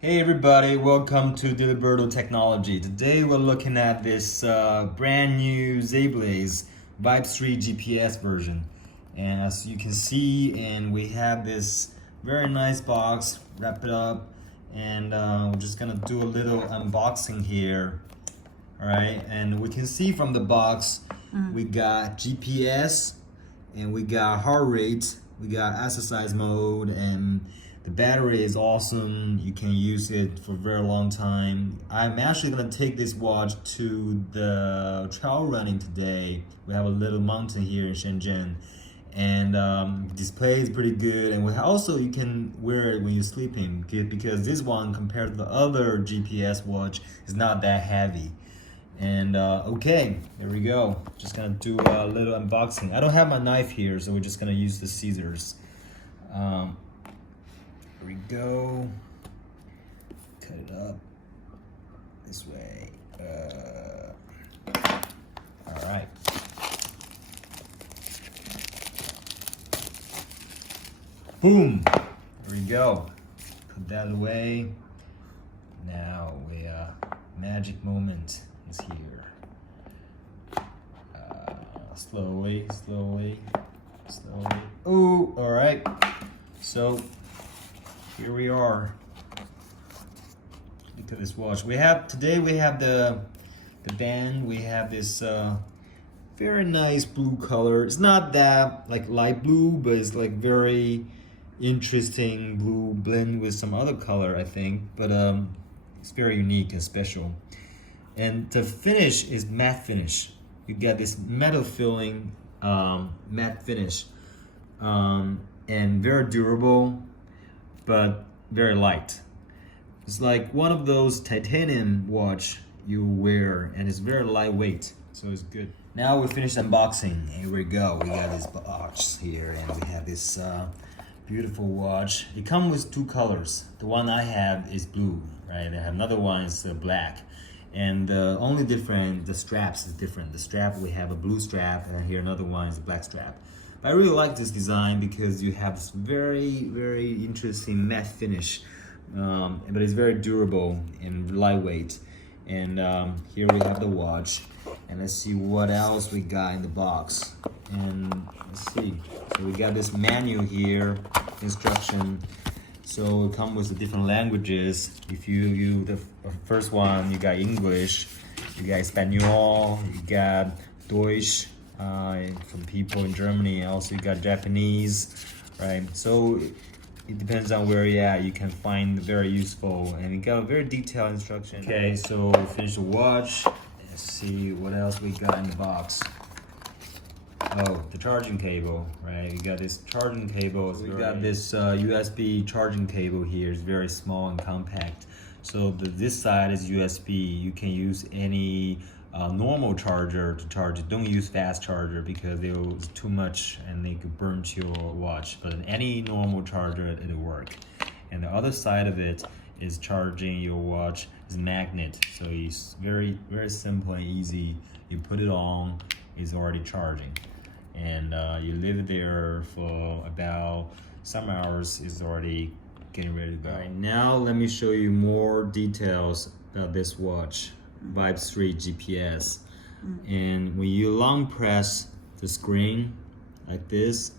Hey everybody, welcome to Diliberto Technology. Today we're looking at this brand new Zeblaze VIBE 3 GPS version. And as you can see, and we have this very nice box, wrap it up, and we're just gonna do a little unboxing here. Alright, and we can see from the box, we got GPS, and we got heart rate, we got exercise mode, and the battery is awesome. You can use it for a very long time. I'm actually gonna take this watch to the trail running today. We have a little mountain here in Shenzhen, and display is pretty good. And you can wear it when you're sleeping because this one compared to the other GPS watch is not that heavy. And okay, there we go. Just gonna do a little unboxing. I don't have my knife here, so we're just gonna use the scissors. Here we go. Cut it up this way. All right. Boom. There we go. Put that away. Now magic moment is here. Slowly. Ooh, all right. So here we are. Look at this watch. Today we have the band. We have this very nice blue color. It's not that like light blue, but it's like very interesting blue blend with some other color, I think. But it's very unique and special. And the finish is matte finish. You get this metal feeling matte finish, and very durable, but very light. It's like one of those titanium watch you wear, and it's very lightweight, so it's good. Now we finished unboxing. Here we go. We got this box here, and we have this beautiful watch. It comes with two colors. The one I have is blue, right? I have another one is black. And the only different, the straps is different. The strap, we have a blue strap, and here another one is a black strap. But I really like this design because you have this very, very interesting matte finish, but it's very durable and lightweight. And here we have the watch, and let's see what else we got in the box. And let's see, so we got this manual here, instruction. So it comes with the different languages. If you the first one, you got English, you got Espanol, you got Deutsch from people in Germany. Also, you got Japanese, right? So it depends on where you're at. You can find very useful, and it got a very detailed instruction. Okay, so we finished the watch. Let's see what else we got in the box. Oh, the charging cable, right? We got this charging cable. We got this USB charging cable here. It's very small and compact. So this side is USB. You can use any normal charger to charge it. Don't use fast charger because it's too much and they could burn your watch. But any normal charger, it'll work. And the other side of it is charging your watch. It's a magnet. So it's very, very simple and easy. You put it on, it's already charging. And you leave it there for about some hours, it's already getting ready to go. All right, now let me show you more details about this watch, VIBE 3 GPS. And when you long press the screen like this,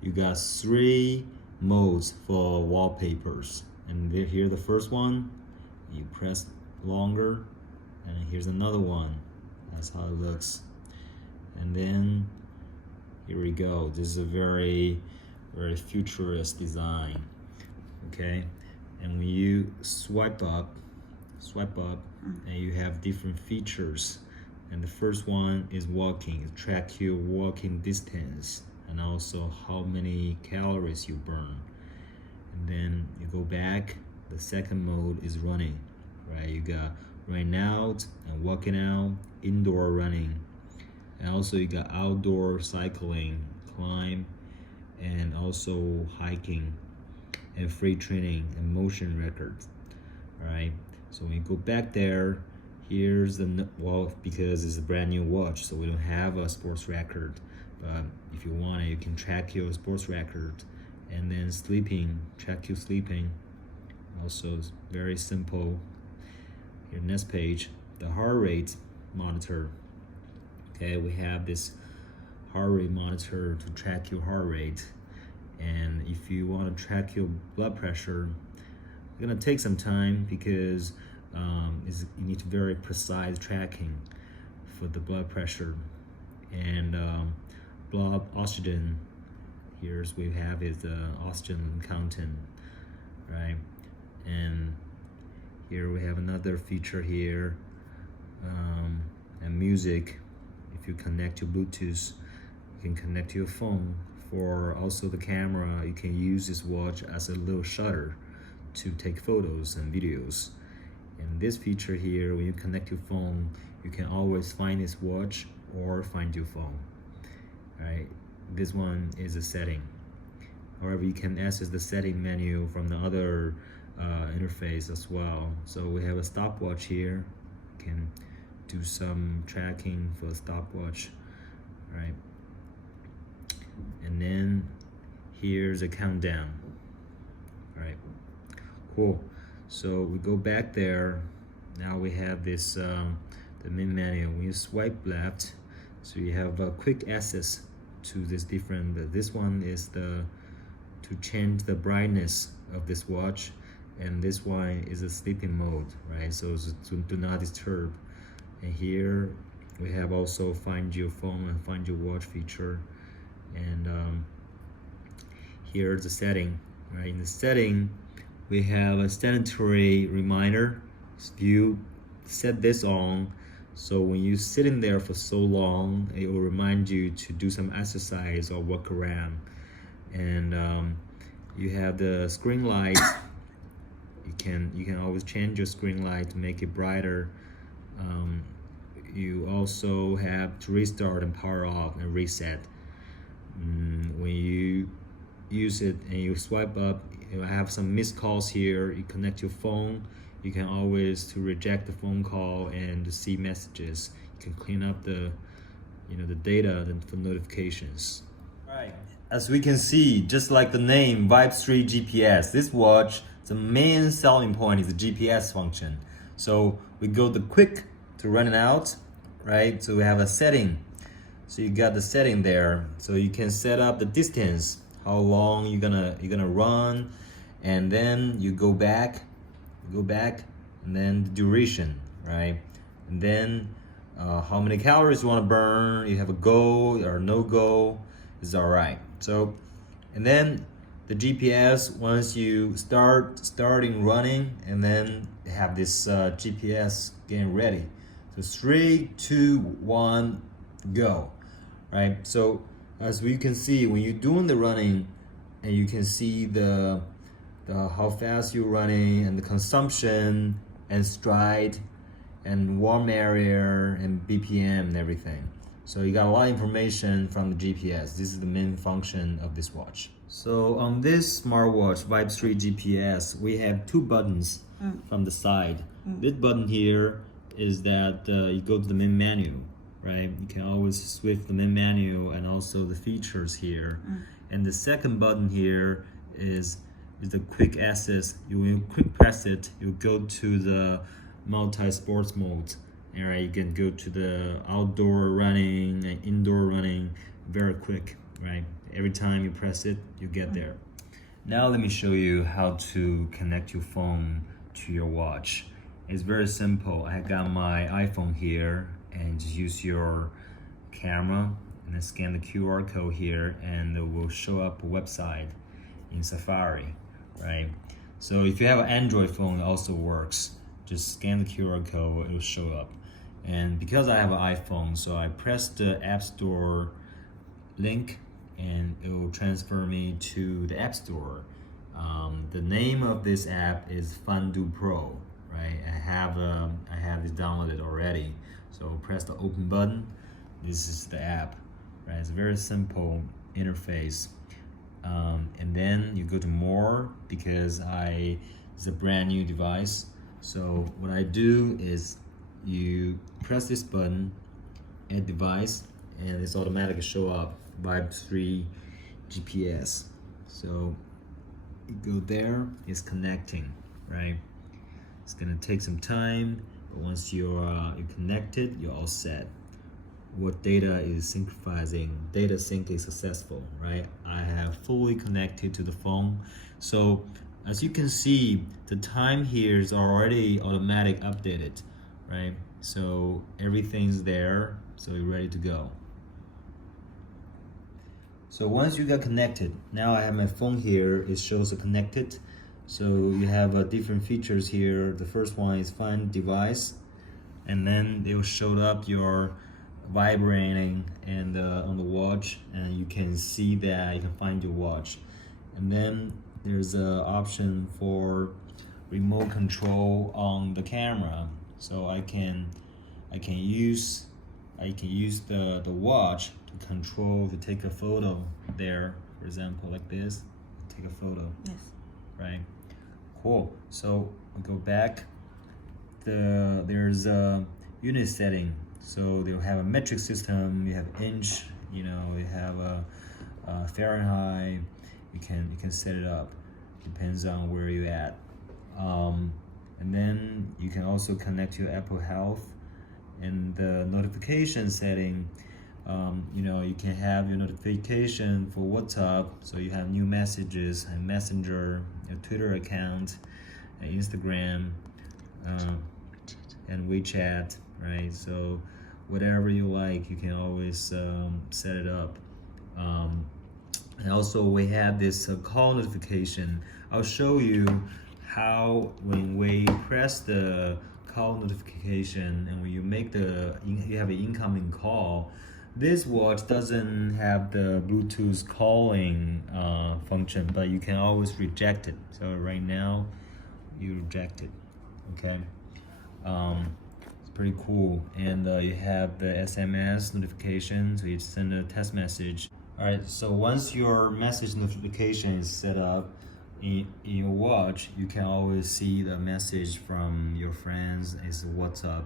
you got 3 modes for wallpapers. And here the first one, you press longer, and here's another one. That's how it looks. And then here we go. This is a very, very futurist design. Okay, and when you swipe up, and you have different features. And the first one is walking. It tracks your walking distance and also how many calories you burn. And then you go back. The second mode is running. Right, you got running out and walking out, indoor running. And also you got outdoor cycling, climb, and also hiking, and free training and motion records. All right, so when you go back there, here's because it's a brand new watch, so we don't have a sports record. But if you want it, you can track your sports record, and then sleeping, track your sleeping. Also, it's very simple. Here, next page, the heart rate monitor. Okay, we have this heart rate monitor to track your heart rate. And if you want to track your blood pressure, it's gonna take some time because you need very precise tracking for the blood pressure. And blood oxygen, here's we have is the oxygen content, right? And here we have another feature here, and music. If you connect to Bluetooth, you can connect to your phone. For also the camera, you can use this watch as a little shutter to take photos and videos. And this feature here, when you connect your phone, you can always find this watch or find your phone, right? This one is a setting. However, you can access the setting menu from the other interface as well. So we have a stopwatch here. You can do some tracking for the stopwatch, right? And then here's a countdown, right? Cool. So we go back there. Now we have this the main menu. When you swipe left, so you have quick access to this different. This one is to change the brightness of this watch, and this one is a sleeping mode, right? So to do not disturb. And here we have also find your phone and find your watch feature. And here's the setting, right? In the setting, we have a sedentary reminder. If you set this on, so when you sit in there for so long, it will remind you to do some exercise or walk around. And you have the screen light. You can always change your screen light to make it brighter. You also have to restart and power off and reset. When you use it and you swipe up, you have some missed calls here. You connect your phone. You can always to reject the phone call and to see messages. You can clean up the data for notifications. Right. As we can see, just like the name Vibe 3 GPS, this watch, the main selling point is the GPS function. So we go the quick to run it out, right? So we have a setting. So you got the setting there. So you can set up the distance, how long you're gonna run, and then you go back, and then the duration, right? And then how many calories you want to burn. You have a go or no go, is all right. So, and then the GPS, once you starting running, and then have this GPS getting ready. So 3, 2, 1, go, right? So as we can see, when you're doing the running, and you can see the how fast you're running and the consumption and stride and warm area and BPM and everything. So you got a lot of information from the GPS. This is the main function of this watch. So on this smartwatch, Vibe 3 GPS, we have 2 buttons from the side. This button here is that you go to the main menu, right? You can always switch the main menu and also the features here. And the second button here is the quick access. You will quick press it, you go to the multi-sports mode. All right, you can go to the outdoor running and indoor running very quick, right? Every time you press it, you get there. Now let me show you how to connect your phone to your watch. It's very simple. I got my iPhone here, and just use your camera and then scan the QR code here, and it will show up a website in Safari, right? So if you have an Android phone, it also works. Just scan the QR code, it will show up. And because I have an iPhone, so I press the App Store link, and it will transfer me to the App Store. The name of this app is Fundu Pro, right? I have it downloaded already. So press the open button. This is the app, right? It's a very simple interface. And then you go to more, because it's a brand new device. So what I do is you press this button, add device, and it's automatically show up Vibe 3 GPS. So you go there, it's connecting, right? It's gonna take some time, but once you're connected, you're all set. What data is synchronizing? Data sync is successful, right? I have fully connected to the phone. So as you can see, the time here is already automatic updated, right? So everything's there, so you're ready to go. So once you got connected, now I have my phone here, it shows connected. So you have different features here. The first one is find device, and then it will show up your vibrating and on the watch, and you can see that you can find your watch. And then there's an option for remote control on the camera, so I can use the watch to control, to take a photo there, for example, like this. Take a photo. Yes. Right. Cool. So we go back. There's a unit setting. So they'll have a metric system. You have inch. You have a Fahrenheit. You can set it up. Depends on where you're at. And then you can also connect to Apple Health. And the notification setting, you can have your notification for WhatsApp, so you have new messages and Messenger, your Twitter account, and Instagram, and WeChat, right? So whatever you like, you can always set it up. And also we have this call notification. I'll show you how when we press the call notification and when you make you have an incoming call, this watch doesn't have the Bluetooth calling function, but you can always reject it. So right now you reject it. Okay, it's pretty cool. And you have the SMS notification, so you send a text message. All right, so once your message notification is set up in your watch, you can always see the message from your friends. It's a WhatsApp,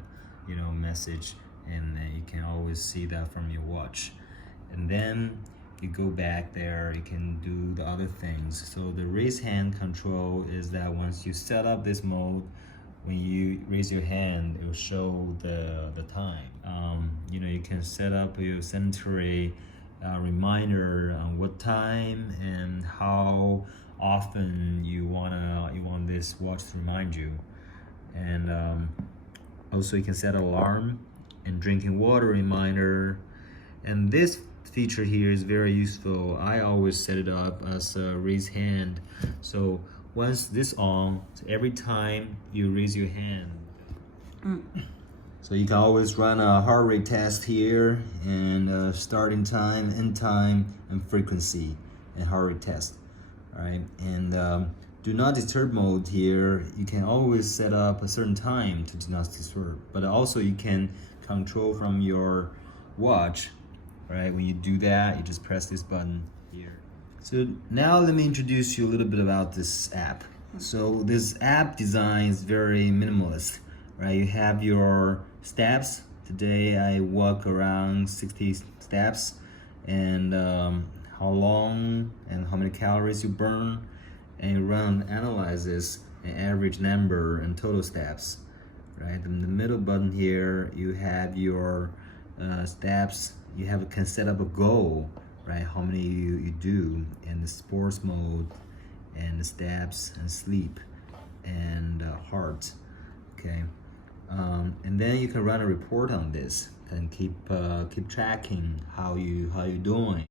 message, and you can always see that from your watch. And then you go back there, you can do the other things. So the raise hand control is that once you set up this mode, when you raise your hand, it will show the time. You can set up your sanitary reminder on what time and how often you want this watch to remind you. And also you can set an alarm and drinking water reminder. And this feature here is very useful. I always set it up as a raise hand. So once this on, every time you raise your hand, so you can always run a heart rate test here, and starting time, end time, and frequency, and heart rate test. All right, and do not disturb mode here, you can always set up a certain time to do not disturb, but also you can control from your watch. Right, when you do that, you just press this button here. So now let me introduce you a little bit about this app. So this app design is very minimalist, right? You have your steps. Today I walk around 60 steps, and how long and how many calories you burn, and you run analyzes an average number and total steps, right? In the middle button here, you have your steps. You can set up a goal, right? How many you do, in the sports mode, and the steps, and sleep, and heart. Okay, and then you can run a report on this and keep tracking how you're doing.